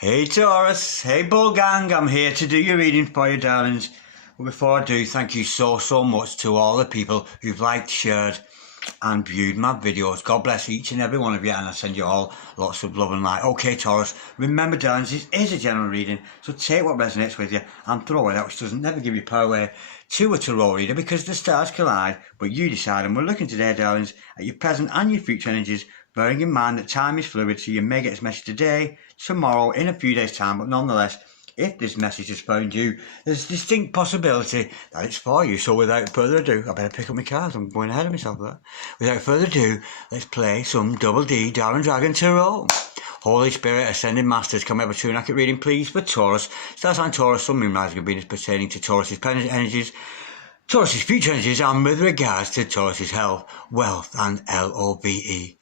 Hey Taurus, hey Bull Gang, I'm here to do your reading for you, darlings. But before I do, thank you so much to all the people who've liked, shared and viewed my videos. God bless each and every one of you, and I send you all lots of love and light. Okay Taurus, remember darlings, this is a general reading, so take what resonates with you and throw it out, which doesn't never give you power away to a tarot reader, because the stars collide, but you decide. And we're looking today, darlings, at your present and your future energies, bearing in mind that time is fluid, so you may get this message today, tomorrow, in a few days' time, but nonetheless, if this message has found you, there's a distinct possibility that it's for you. So without further ado, I better pick up my cards. I'm going ahead of myself there. Without further ado, let's play some Double D Darren Dragon Tarot. Holy Spirit, Ascending Masters, come ever true and accurate reading, please, for Taurus. Star sign Taurus, Sun, Moon, Rising, and Venus pertaining to Taurus's present energies, Taurus's future energies, and with regards to Taurus's health, wealth, and LOVE.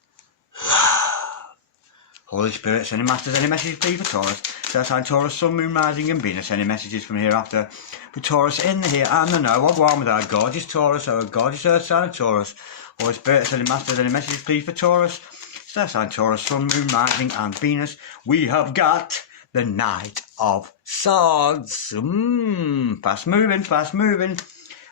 Holy Spirit, sending masters, any messages please for Taurus? Star sign Taurus, Sun, Moon, Rising and Venus, any messages from hereafter for Taurus in the here and the now? What go on with our gorgeous Taurus, our gorgeous earth sign of Taurus? Holy Spirit, sending masters, any messages please for Taurus? Star sign Taurus, Sun, Moon, Rising and Venus. We have got the Knight of Swords. Fast moving.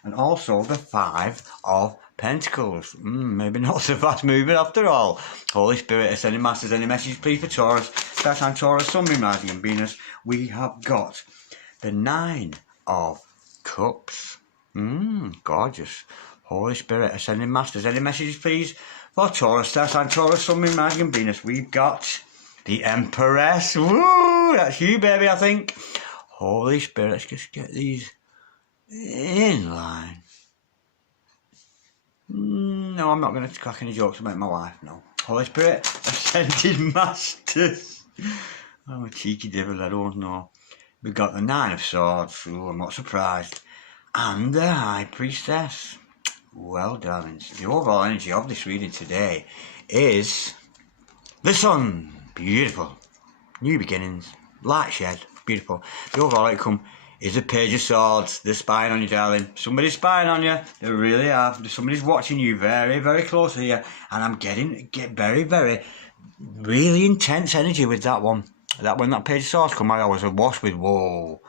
And also the Five of Pentacles. Maybe not so fast moving after all. Holy Spirit, Ascending Masters, any message please for Taurus? Star sign Taurus, Sun, Moon, Rising and Venus. We have got the Nine of Cups. Gorgeous. Holy Spirit, Ascending Masters, any messages please for Taurus? Star sign Taurus, Sun, Moon, Rising and Venus. We've got the Empress. Woo! That's you, baby, I think. Holy Spirit, let's just get these in line. No, I'm not going to crack any jokes about my wife, no. Holy Spirit, Ascended Masters. I'm a cheeky devil, I don't know. We've got the Nine of Swords. Ooh, I'm not surprised. And the High Priestess. Well, darlings, the overall energy of this reading today is the Sun. Beautiful. New beginnings. Light shed. Beautiful. The overall outcome is a Page of Swords. They're spying on you, darling. Somebody's spying on you. They really are. Somebody's watching you very closely here. And I'm getting very, really intense energy with that one. When that Page of Swords come out, I was awash with, whoa.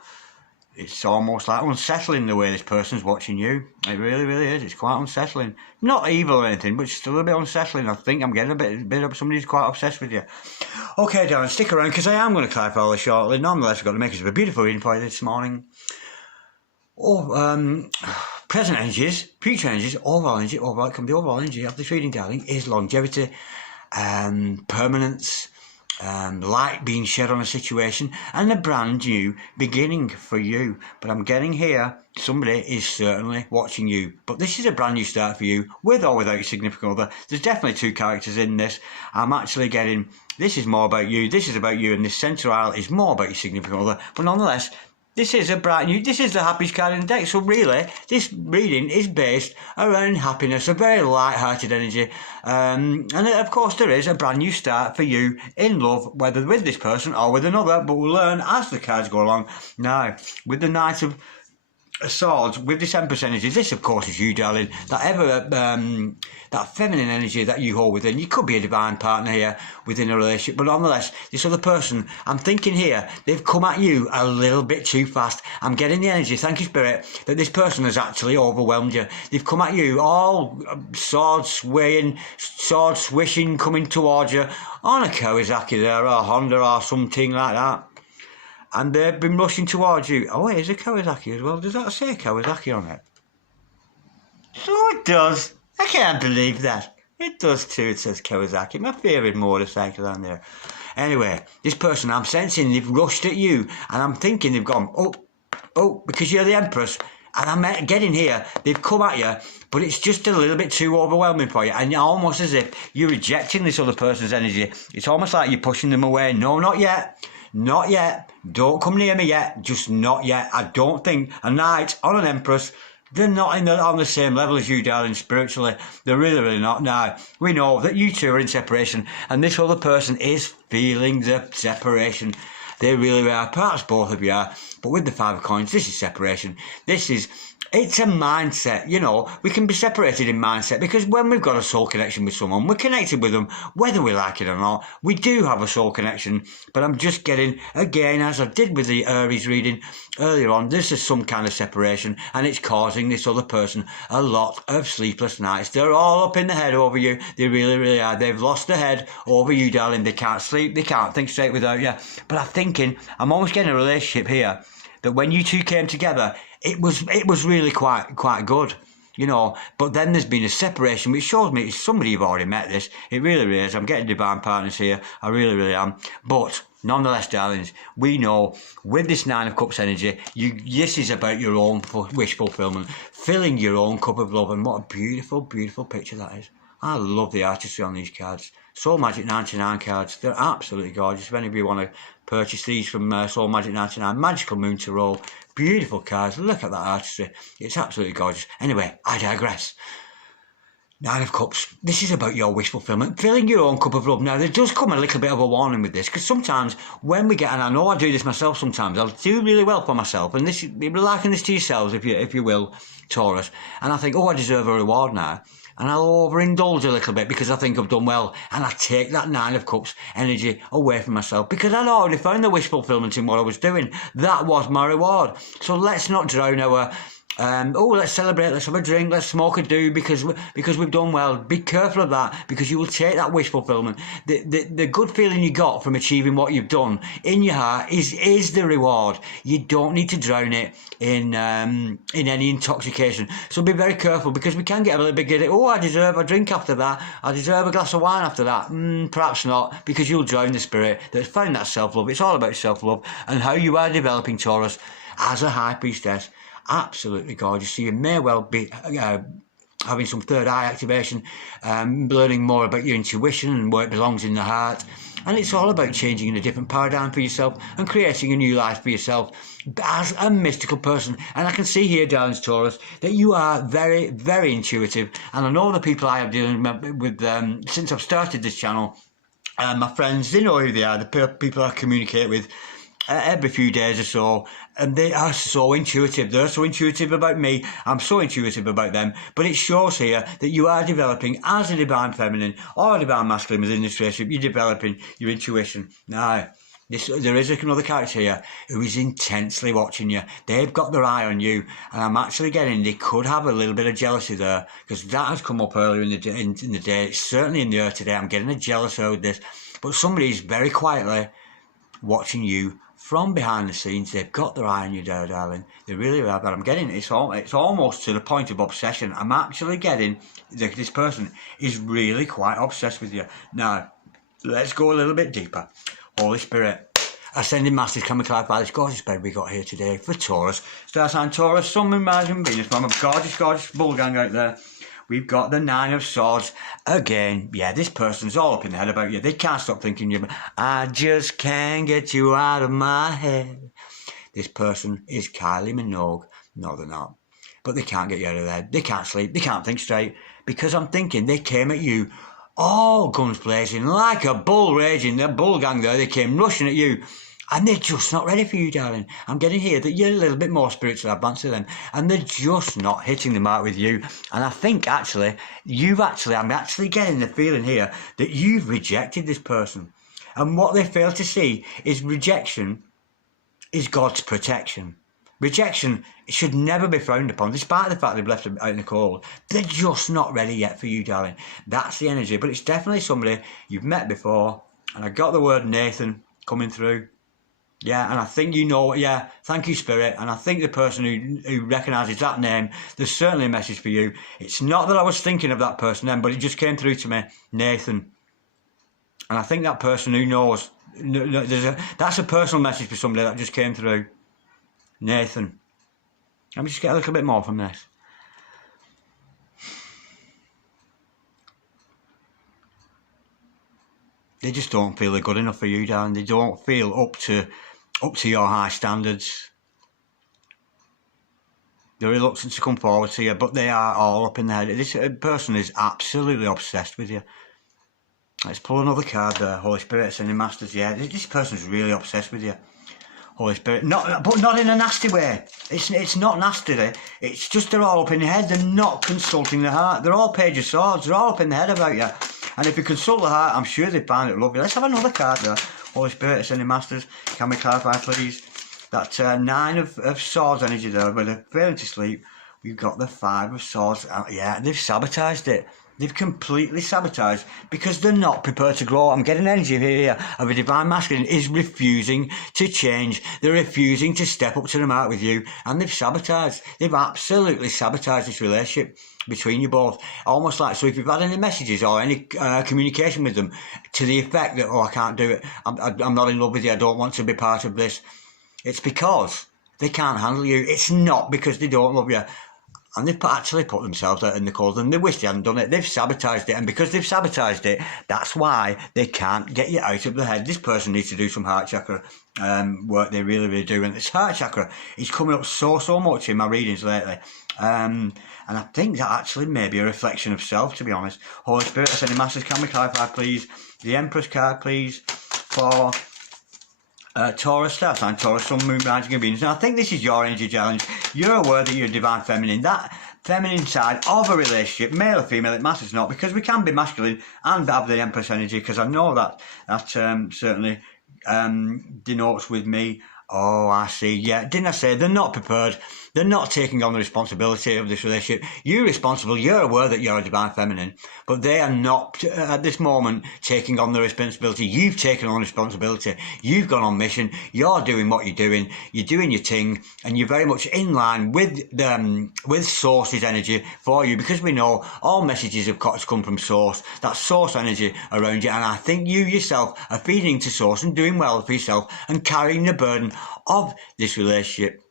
It's almost like unsettling the way this person's watching you. It really is. It's quite unsettling. Not evil or anything, but it's still a bit unsettling. I think I'm getting a bit of somebody's quite obsessed with you. Okay, darling, stick around because I am going to clarify all this shortly. Nonetheless, I've got to make us a beautiful reading for you this morning. Present energies, future energies, overall energy. The overall energy of this reading, darling, is longevity, permanence, light being shed on a situation, and a brand new beginning for you. But I'm getting here, somebody is certainly watching you. But this is a brand new start for you, with or without your significant other. There's definitely two characters in this. I'm actually getting, this is more about you, this is about you, and this centre aisle is more about your significant other. But nonetheless, this is a brand new, this is the happiest card in the deck. So really, this reading is based around happiness, a very light-hearted energy. And of course there is a brand new start for you in love, whether with this person or with another, but we'll learn as the cards go along. Now, with the Knight of Swords, with this Empress energy, this of course is you, darling. That feminine energy that you hold within. You could be a divine partner here within a relationship, but nonetheless, this other person, I'm thinking here, they've come at you a little bit too fast. I'm getting the energy, thank you Spirit, that this person has actually overwhelmed you. They've come at you all sword swaying, sword swishing, coming towards you on a Kawasaki there, or a Honda or something like that. And they've been rushing towards you. Oh, it is a Kawasaki as well. Does that say Kawasaki on it? So it does. I can't believe that. It does too, it says Kawasaki. My favourite motorcycle on there. Anyway, this person, I'm sensing they've rushed at you. And I'm thinking they've gone, oh, because you're the Empress. And I'm getting here, they've come at you, but it's just a little bit too overwhelming for you. And almost as if you're rejecting this other person's energy. It's almost like you're pushing them away. No, not yet. Not yet. Don't come near me yet. Just not yet. I don't think a Knight or an Empress, they're not on the same level as you, darling, spiritually. They're really not. Now, we know that you two are in separation, and this other person is feeling the separation. They really are. Perhaps both of you are. But with the Five of Coins, this is separation. This is It's a mindset, you know. We can be separated in mindset because when we've got a soul connection with someone, we're connected with them, whether we like it or not. We do have a soul connection, but I'm just getting, again, as I did with the Aries reading earlier on, this is some kind of separation and it's causing this other person a lot of sleepless nights. They're all up in the head over you. They really, really are. They've lost their head over you, darling. They can't sleep. They can't think straight without you. But I'm almost getting a relationship here that when you two came together, it was really quite good, you know. But then there's been a separation, which shows me it's somebody you've already met. This, it really is. I'm getting divine partners here. I really, really am. But nonetheless, darlings, we know with this Nine of Cups energy, this is about your own wish fulfillment, filling your own cup of love, and what a beautiful, beautiful picture that is. I love the artistry on these cards. Soul Magic 99 cards, they're absolutely gorgeous. If any of you want to purchase these from Soul Magic 99, Magical Moon Tarot, beautiful cards. Look at that artistry. It's absolutely gorgeous. Anyway, I digress. Nine of Cups. This is about your wish fulfillment, filling your own cup of love. Now, there does come a little bit of a warning with this, because sometimes when we get, and I know I do this myself sometimes, I'll do really well for myself, and this, liken this to yourselves, if you will, Taurus, and I think, oh, I deserve a reward now. And I'll overindulge a little bit because I think I've done well. And I take that Nine of Cups energy away from myself because I'd already found the wish fulfillment in what I was doing. That was my reward. So let's not drown our... let's celebrate, let's have a drink, let's smoke a do because we've done well. Be careful of that because you will take that wish fulfillment. The good feeling you got from achieving what you've done in your heart is the reward. You don't need to drown it in any intoxication. So be very careful because we can get a little bit giddy. Oh, I deserve a drink after that. I deserve a glass of wine after that. Perhaps not, because you'll drown the spirit that's found that self-love. It's all about self-love and how you are developing, Taurus, as a high priestess. Absolutely gorgeous. So you may well be having some third eye activation, learning more about your intuition and where it belongs in the heart. And it's all about changing in a different paradigm for yourself and creating a new life for yourself as a mystical person. And I can see here, darlings, Taurus, that you are very, very intuitive. And I know the people I have dealing with since I've started this channel, my friends, they know who they are, the people I communicate with every few days or so, and they are so intuitive. They're so intuitive about me. I'm so intuitive about them. But it shows here that you are developing as a divine feminine or a divine masculine within this relationship. You're developing your intuition. Now, there is another character here who is intensely watching you. They've got their eye on you, and I'm actually getting they could have a little bit of jealousy there because that has come up earlier in the day. It's certainly in the air today. I'm getting a jealous out of this, but somebody's very quietly watching you from behind the scenes. They've got their eye on you there, darling. They really have. But I'm getting it's almost to the point of obsession. I'm actually getting this person is really quite obsessed with you. Now, let's go a little bit deeper. Holy Spirit, Ascending Masters, can we clarify this gorgeous bed we got here today for Taurus? Star sign Taurus, Sun, Moon, Mars and Venus. From a gorgeous, gorgeous bull gang out there. We've got the Nine of Swords. Again, yeah, this person's all up in the head about you. They can't stop thinking you. I just can't get you out of my head. This person is Kylie Minogue. No, they're not. But they can't get you out of their head. They can't sleep. They can't think straight. Because I'm thinking they came at you all guns blazing like a bull raging. The bull gang there, they came rushing at you. And they're just not ready for you, darling. I'm getting here that you're a little bit more spiritual advanced to them. And they're just not hitting the mark with you. And I think, actually, I'm actually getting the feeling here that you've rejected this person. And what they fail to see is rejection is God's protection. Rejection should never be frowned upon, despite the fact they've left them out in the cold. They're just not ready yet for you, darling. That's the energy. But it's definitely somebody you've met before. And I got the word Nathan coming through. Yeah, and I think you know, yeah, thank you, Spirit. And I think the person who recognises that name, there's certainly a message for you. It's not that I was thinking of that person then, but it just came through to me, Nathan. And I think that person who knows, that's a personal message for somebody that just came through. Nathan. Let me just get a little bit more from this. They just don't feel they're good enough for you, darling. They don't feel up to your high standards. They're reluctant to come forward to you, but they are all up in the head. This person is absolutely obsessed with you. Let's pull another card there. Holy Spirit, Ascending Masters. Yeah, this person's really obsessed with you. Holy Spirit. But not in a nasty way. It's not nasty. It's just they're all up in the head. They're not consulting the heart. They're all Page of Swords. They're all up in the head about you. And if you consult the heart, I'm sure they find it lovely. Let's have another card there. Holy Spirit, Ascending Masters, can we clarify, please? That 9 of Swords energy there, where they're failing to sleep. We've got the 5 of Swords. Yeah, they've sabotaged it. They've completely sabotaged because they're not prepared to grow. I'm getting energy here of a Divine Masculine is refusing to change. They're refusing to step up to the mark with you, and they've sabotaged. They've absolutely sabotaged this relationship between you both. Almost like, so if you've had any messages or any communication with them to the effect that, oh, I can't do it, I'm not in love with you, I don't want to be part of this, it's because they can't handle you. It's not because they don't love you. And they've actually put themselves out in the cold, and they wish they hadn't done it. They've sabotaged it, and because they've sabotaged it, that's why they can't get you out of the head. This person needs to do some heart chakra work. They really, really do. And this heart chakra is coming up so much in my readings lately. And I think that actually may be a reflection of self, to be honest. Holy Spirit, Ascending Masters, can we clarify, please? The Empress card, please, for Taurus, star sign, Taurus, Sun, Moon, Rising, and Venus. And I think this is your energy challenge. You're aware that you're Divine Feminine. That feminine side of a relationship, male or female, it matters not, because we can be masculine and have the Empress energy, because I know that certainly denotes with me. Oh, I see. Yeah, didn't I say they're not prepared? They're not taking on the responsibility of this relationship. You're responsible. You're aware that you're a Divine Feminine, but they are not at this moment taking on the responsibility. You've taken on responsibility. You've gone on mission. You're doing what you're doing. You're doing your thing, and you're very much in line with Source's energy for you, because we know all messages have got to come from Source. That Source energy around you, and I think you yourself are feeding to Source and doing well for yourself and carrying the burden of this relationship.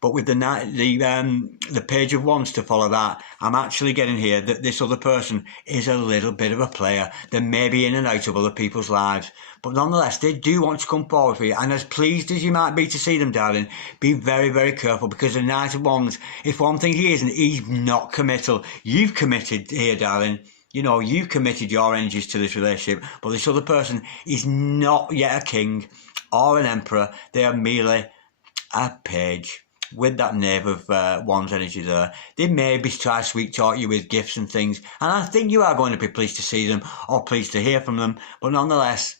But with the Page of Wands to follow that, I'm actually getting here that this other person is a little bit of a player. They may be in and out of other people's lives, but nonetheless, they do want to come forward for you. And as pleased as you might be to see them, darling, be very, very careful, because the Knight of Wands, if one thing he isn't, he's not committal. You've committed here, darling. You know, you've committed your energies to this relationship, but this other person is not yet a king or an emperor. They are merely a page. With that Knave of Wands energy there, they may be trying to sweet talk you with gifts and things, and I think you are going to be pleased to see them or pleased to hear from them, but nonetheless,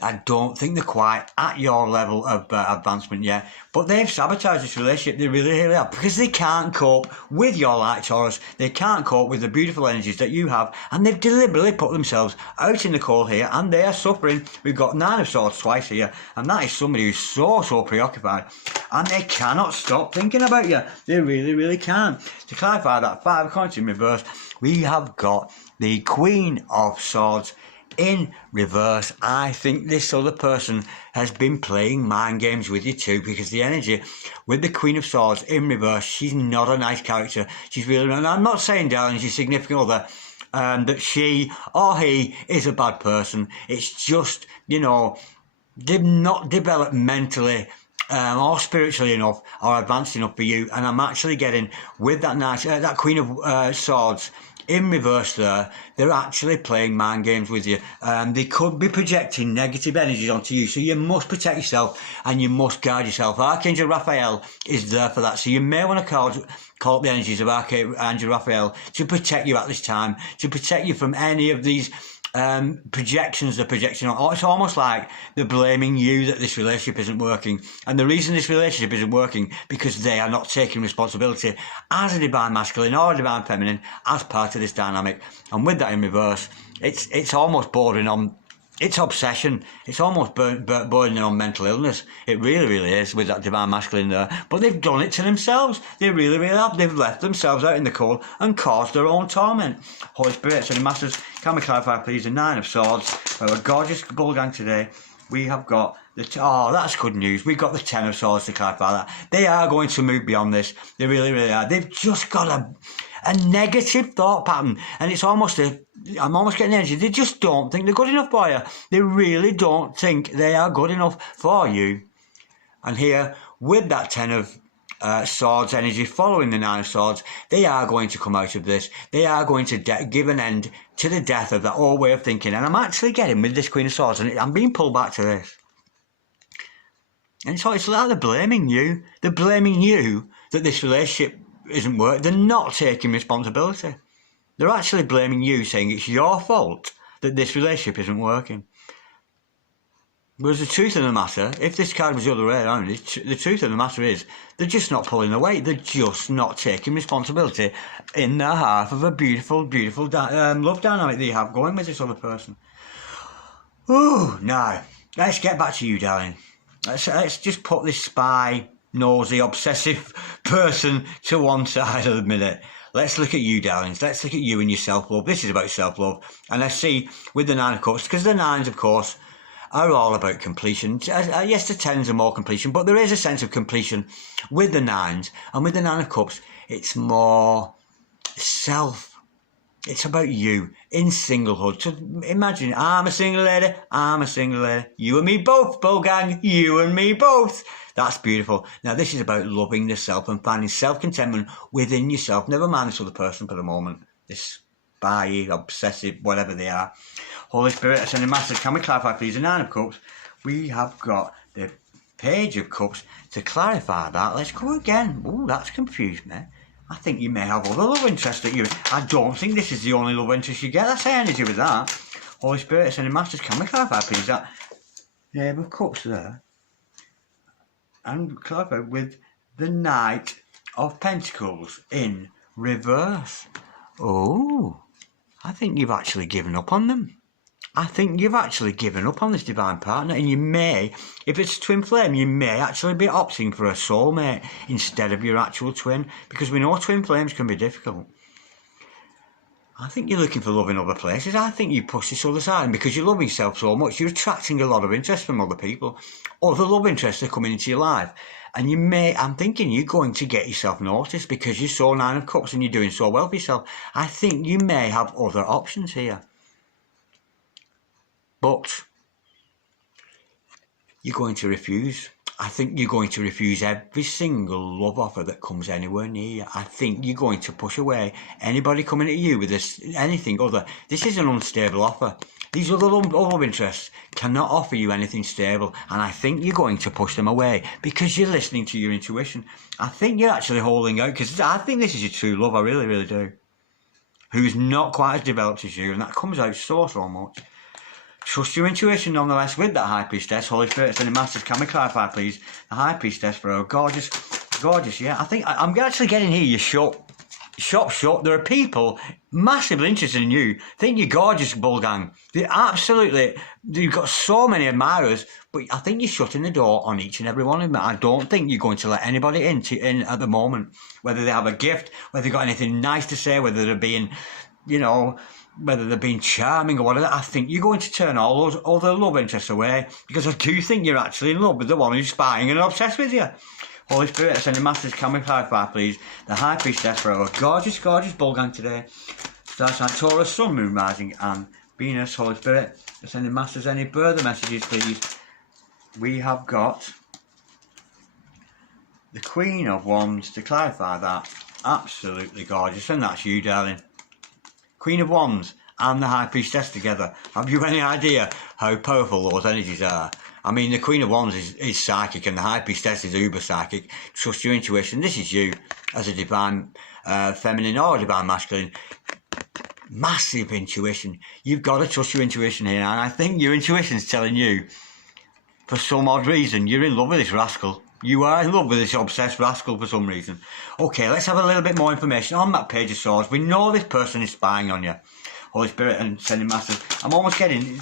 I don't think they're quite at your level of advancement yet. But they've sabotaged this relationship. They really, really have. Because they can't cope with your light, Taurus. They can't cope with the beautiful energies that you have. And they've deliberately put themselves out in the cold here. And they are suffering. We've got 9 of Swords twice here. And that is somebody who's so preoccupied. And they cannot stop thinking about you. They really, really can't. To clarify that 5 of Coins in reverse, we have got the Queen of Swords in reverse. I think this other person has been playing mind games with you too, because the energy with the Queen of Swords in reverse, she's not a nice character. She's really not. And I'm not saying, darling, she's significant other, that she or he is a bad person. It's just, you know, they've not developed mentally or spiritually enough or advanced enough for you. And I'm actually getting with that nice that Queen of Swords in reverse there, they're actually playing mind games with you. They could be projecting negative energies onto you, so you must protect yourself and you must guard yourself. Archangel Raphael is there for that, so you may want to call up the energies of Archangel Raphael to protect you at this time, to protect you from any of these projections they're projecting on. It's almost like they're blaming you that this relationship isn't working, and the reason this relationship isn't working because they are not taking responsibility as a Divine Masculine or a Divine Feminine as part of this dynamic. And with that in reverse, it's almost bordering on, it's obsession. It's almost bordering on mental illness. It really, really is with that Divine Masculine there. But they've done it to themselves. They really, really have. They've left themselves out in the cold and caused their own torment. Holy Spirit, Ascending Masters, can we clarify, please, the 9 of Swords? We have a gorgeous bull gang today. We have got oh, that's good news. We've got the 10 of Swords to clarify that. They are going to move beyond this. They really, really are. They've just got a negative thought pattern, and it's almost I'm almost getting energy. They just don't think they're good enough for you. They really don't think they are good enough for you. And here, with that 10 of Swords energy following the 9 of Swords, they are going to come out of this. They are going to give an end to the death of that old way of thinking. And I'm actually getting with this Queen of Swords, and I'm being pulled back to this. And so it's like they're blaming you. They're blaming you that this relationship isn't working. They're not taking responsibility. They're actually blaming you, saying it's your fault that this relationship isn't working. Whereas the truth of the matter, if this card was the other way around, the truth of the matter is they're just not pulling their weight. They're just not taking responsibility in their half of a beautiful, beautiful love dynamic that you have going with this other person. Ooh, now, let's get back to you, darling. Let's just put this spy, nosy, obsessive person to one side of the minute. Let's look at you, darlings. Let's look at you and your self-love. This is about self-love. And let's see with the Nine of Cups, because the Nines, of course, are all about completion. Yes, the Tens are more completion, but there is a sense of completion with the Nines. And with the Nine of Cups, it's more self. It's about you in singlehood. So imagine, I'm a single lady, I'm a single lady. You and me both, Bull Gang, you and me both. That's beautiful. Now, this is about loving the self and finding self-contentment within yourself. Never mind this other person for the moment. This spy, obsessive, whatever they are. Holy Spirit, ascending masters, can we clarify, please? The Nine of Cups, we have got the Page of Cups. To clarify that, let's go again. Oh, that's confused me. I think you may have other love interests that you... I don't think this is the only love interest you get. That's the energy with that. Holy Spirit, ascending masters, can we clarify, please? That Knave of Cups there. And clarify with the Knight of Pentacles in reverse. Oh, I think you've actually given up on them. I think you've actually given up on this divine partner, and you may, if it's a twin flame, you may actually be opting for a soulmate instead of your actual twin, because we know twin flames can be difficult. I think you're looking for love in other places. I think you push this other side, and because you love yourself so much, you're attracting a lot of interest from other people. Other love interests are coming into your life, and you may, I'm thinking you're going to get yourself noticed because you're so Nine of Cups and you're doing so well for yourself. I think you may have other options here. But you're going to refuse. I think you're going to refuse every single love offer that comes anywhere near you. I think you're going to push away anybody coming at you with this, anything other. This is an unstable offer. These other love interests cannot offer you anything stable, and I think you're going to push them away because you're listening to your intuition. I think you're actually holding out because I think this is your true love. I really, really do. Who's not quite as developed as you, and that comes out so much. Trust your intuition nonetheless with that High Priestess. Holy Spirit, ascending masters, can we clarify, please? The High Priestess, bro. Gorgeous, gorgeous, yeah. I think I'm actually getting here. You're shut. There are people massively interested in you. Think you're gorgeous, Bull Gang. You've got so many admirers, but I think you're shutting the door on each and every one of them. I don't think you're going to let anybody in at the moment. Whether they have a gift, whether they've got anything nice to say, whether they're being, whether they're being charming or whatever, I think you're going to turn all those other love interests away, because I do think you're actually in love with the one who's spying and obsessed with you. Holy Spirit, ascending masters, can we clarify, please? The High Priestess for our gorgeous, gorgeous Bull Gang today. Star sign Taurus, Sun, Moon, Rising, and Venus. Holy Spirit, ascending masters, any further messages, please? We have got the Queen of Wands. To clarify that, absolutely gorgeous, and that's you, darling. Queen of Wands and the High Priestess together. Have you any idea how powerful those energies are? I mean, the Queen of Wands is psychic and the High Priestess is uber psychic. Trust your intuition. This is you as a divine feminine or a divine masculine. Massive intuition. You've got to trust your intuition here. And I think your intuition's telling you, for some odd reason, you're in love with this rascal. You are in love with this obsessed rascal for some reason. Okay, let's have a little bit more information on that Page of Swords. We know this person is spying on you. Holy Spirit and Ascending Masters. I'm almost getting,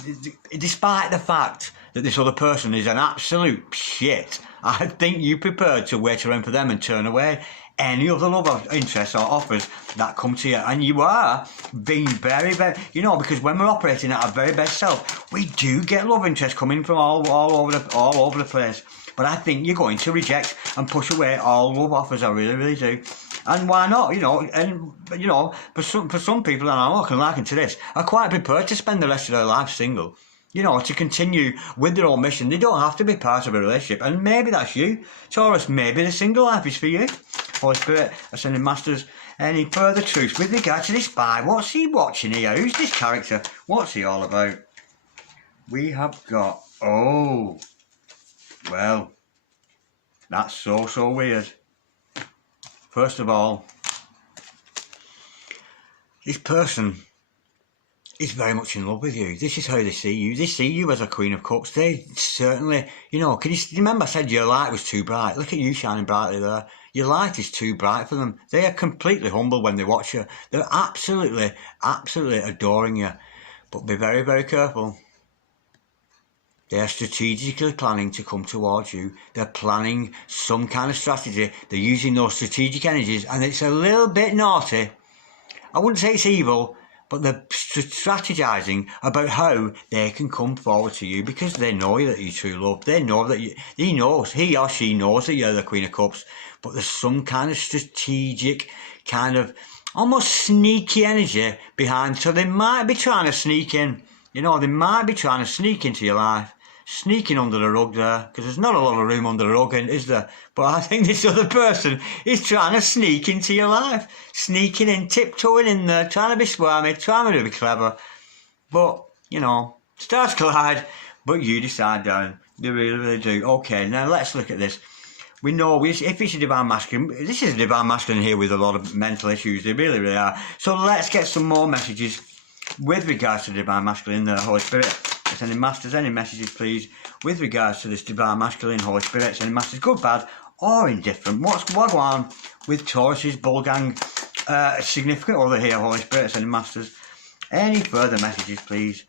despite the fact that this other person is an absolute shit, I think you prepared to wait around for them and turn away any other love interests or offers that come to you. And you are being very, very, because when we're operating at our very best self, we do get love interest coming from all over the place. But I think you're going to reject and push away all love offers. I really, really do. And why not? For some people, and I'm not liking to this, are quite prepared to spend the rest of their life single. To continue with their own mission. They don't have to be part of a relationship. And maybe that's you, Taurus. Maybe the single life is for you. Holy Spirit, Ascending Masters, any further truth with regard to this spy? What's he watching here? Who's this character? What's he all about? We have got, well, That's so weird. First of all, this person is very much in love with you. This is how they see you. They see you as a Queen of Cups. They certainly, you know, can you remember I said your light was too bright? Look at you shining brightly there. Your light is too bright for them. They are completely humble when they watch you. They're absolutely adoring you. But be very, very careful. They are strategically planning to come towards you. They're planning some kind of strategy. They're using those strategic energies, and it's a little bit naughty. I wouldn't say it's evil, but they're strategizing about how they can come forward to you because they know that you true love. They know that he or she knows that you're the Queen of Cups, but there's some kind of strategic, kind of almost sneaky energy behind. So they might be trying to sneak in. You know, they might be trying to sneak into your life. Sneaking under the rug there, because there's not a lot of room under the rug, is there? But I think this other person is trying to sneak into your life. Sneaking in, tiptoeing in there, trying to be swarmy, trying to be clever. But, you know, stars collide, but you decide, darling. They really do. Okay, now let's look at this. We know if it's a divine masculine, this is a divine masculine here with a lot of mental issues. They really are. So let's get some more messages with regards to divine masculine, the Holy Spirit. If any masters, any messages please, with regards to this divine masculine, Holy Spirit, any masters, good, bad, or indifferent. What's going on with Taurus's bull gang, significant other here, Holy Spirit, any masters? Any further messages please,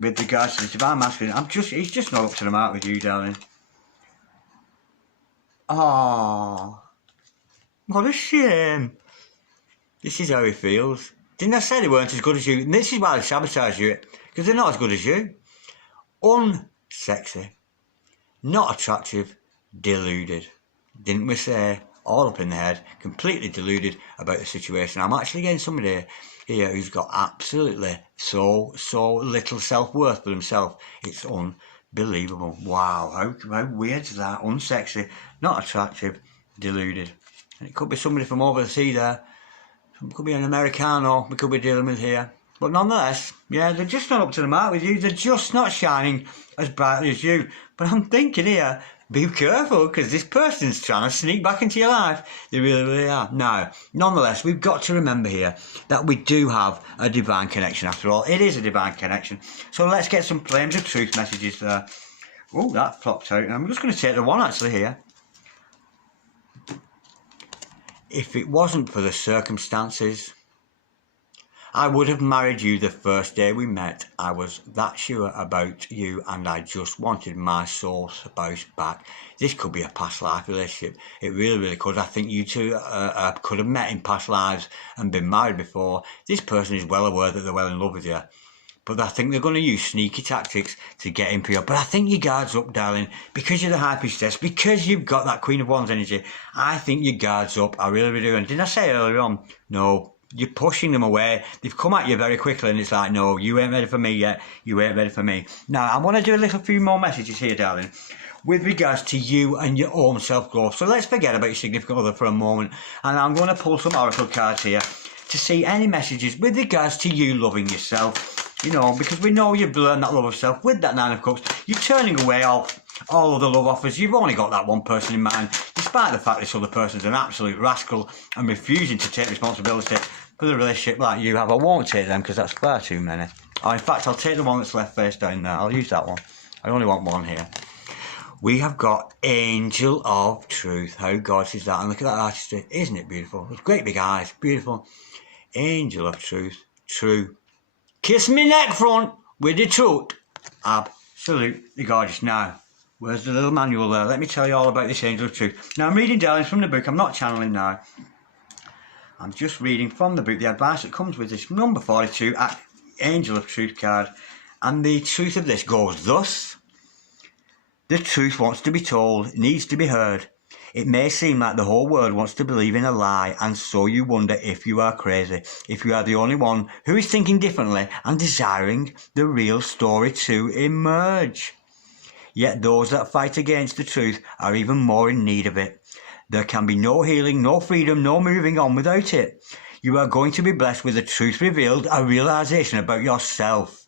with regards to this divine masculine? He's just not up to the mark with you, darling. Oh, what a shame. This is how he feels. Didn't I say they weren't as good as you? And this is why they sabotage you, because they're not as good as you. Unsexy, not attractive, deluded. Didn't we say? All up in the head, completely deluded about the situation. I'm actually getting somebody here who's got absolutely so little self-worth for himself. It's unbelievable. Wow, how weird is that? Unsexy, not attractive, deluded. And it could be somebody from over the sea there. It could be an Americano we could be dealing with here. But nonetheless, yeah, they're just not up to the mark with you. They're just not shining as brightly as you. But I'm thinking here, be careful, because this person's trying to sneak back into your life. They really are. Now, nonetheless, we've got to remember here that we do have a divine connection after all. It is a divine connection. So let's get some flames of truth messages there. Oh, that flopped out. I'm just going to take the one actually here. If it wasn't for the circumstances, I would have married you the first day we met. I was that sure about you, and I just wanted my soul spouse back. This could be a past life relationship. It really could. I think you two could have met in past lives and been married before. This person is well aware that they're well in love with you. But I think they're going to use sneaky tactics to get in for you. But I think your guard's up, darling, because you're the High Priestess, because you've got that Queen of Wands energy. I think your guard's up. I really do. And didn't I say earlier on? No. You're pushing them away. They've come at you very quickly, and it's like, no, you ain't ready for me yet. You ain't ready for me. Now, I want to do a few more messages here, darling, with regards to you and your own self-growth. So let's forget about your significant other for a moment, and I'm going to pull some oracle cards here to see any messages with regards to you loving yourself. You know, because we know you've learned that love of self with that Nine of Cups. You're turning away all other love offers. You've only got that one person in mind, despite the fact this other person's an absolute rascal and refusing to take responsibility for the relationship like you have. I won't take them because that's far too many. Or in fact, I'll take the one that's left face down there. I'll use that one. I only want one here. We have got Angel of Truth. How gorgeous is that? And look at that artistry. Isn't it beautiful? With great big eyes. Beautiful. Angel of Truth. True. Kiss me neck front with the truth. Absolutely gorgeous. Now, where's the little manual there? Let me tell you all about this Angel of Truth. Now, I'm reading, darling, from the book. I'm not channeling now. I'm just reading from the book the advice that comes with this number 42 Angel of Truth card. And the truth of this goes thus. The truth wants to be told, needs to be heard. It may seem like the whole world wants to believe in a lie, and so you wonder if you are crazy, if you are the only one who is thinking differently and desiring the real story to emerge. Yet those that fight against the truth are even more in need of it. There can be no healing, no freedom, no moving on without it. You are going to be blessed with the truth revealed, a realization about yourself.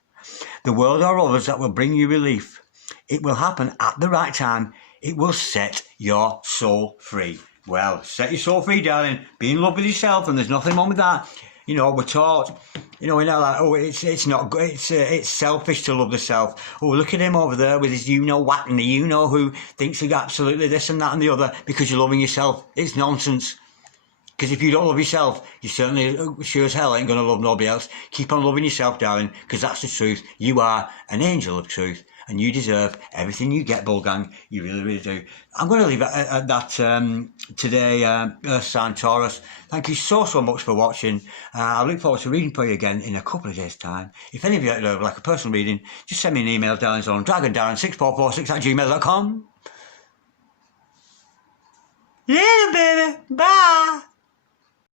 The world are others that will bring you relief. It will happen at the right time, It will set your soul free. Well, set your soul free, darling. Be in love with yourself, and there's nothing wrong with that. You know, we're taught, you know, we're not like, oh, it's not good. It's selfish to love the self. Oh, look at him over there with his what, and the who thinks he's absolutely this and that and the other because you're loving yourself. It's nonsense. Because if you don't love yourself, you certainly, sure as hell, ain't going to love nobody else. Keep on loving yourself, darling, because that's the truth. You are an angel of truth, and you deserve everything you get, Bull Gang. You really, really do. I'm going to leave it at that today, Earth sign Taurus. Thank you so, so much for watching. I look forward to reading for you again in a couple of days' time. If any of you would like a personal reading, just send me an email, darlings, on dragondarren6446@gmail.com. Later, baby. Bye.